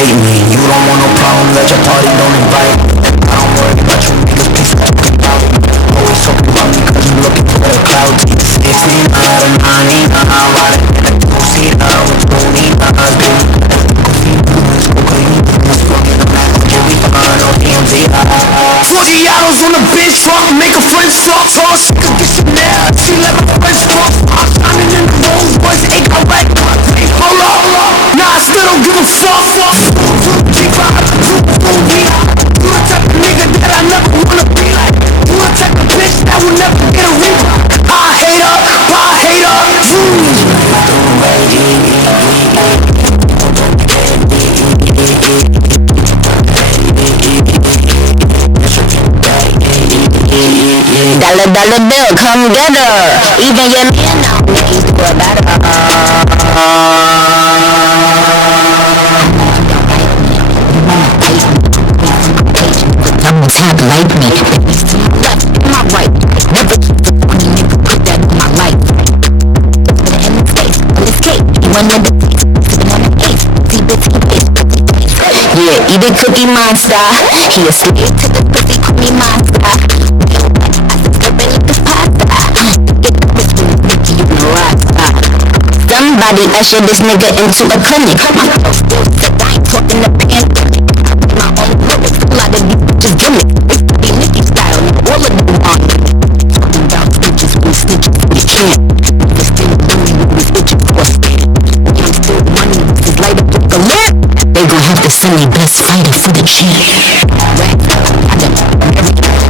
hate me. You don't want no problem, let your party, don't invite me. I don't worry about you niggas, please stop talking about me. Always talking about me cause you looking for the clout. 69 to 99, riding in a two-seater with two Ninas, baby. Forty-autos on the bitch truck, make a French truck. Tall she could get Chanel, she let my French truck. I'm shining in the Rolls Royce, ain't got right. Hold up, nah, I still don't give a fuck. G5, me. You the type of nigga that I never wanna be like. You the type of bitch that will never get a rebound. I hate her. Dollar bill, come together. Even your man now needs to go better. Numbers have like me. It's to my left, my right. Never keep the funny nigga, put that in my life. It's for the end of the face, on this cake. He wanted the taste, sitting on the ace. See bitch, yeah, eat a cookie monster. He a slave to the pussy, cookie monster. Somebody usher this nigga into a clinic. My flow still sick, I ain't talking the pandemic. My own lyrics, a lot of these bitches gimmicks. It's the Nicki style, all of them on me. Talking about snitches, we snitches, we can't. Niggas still lonely, we snitches for a stand. I'm still money, this is light up with the lamp. They gon' have to send me best fighter for the champ.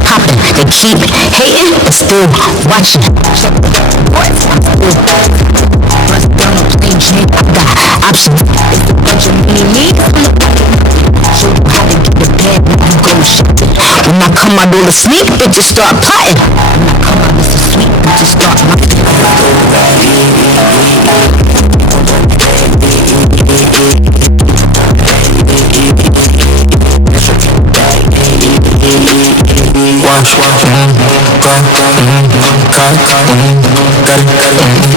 Hopping, they keep hating, but still watching. Check the boys, I'm still bust down a plain chain, I got options. It's a bunch of mini-me, show you how to get the bag when you go shopping. When I come out all the sneak, bitches start plotting. When I come out, it's a sweet, bitches start mocking. Wash, cut, got it.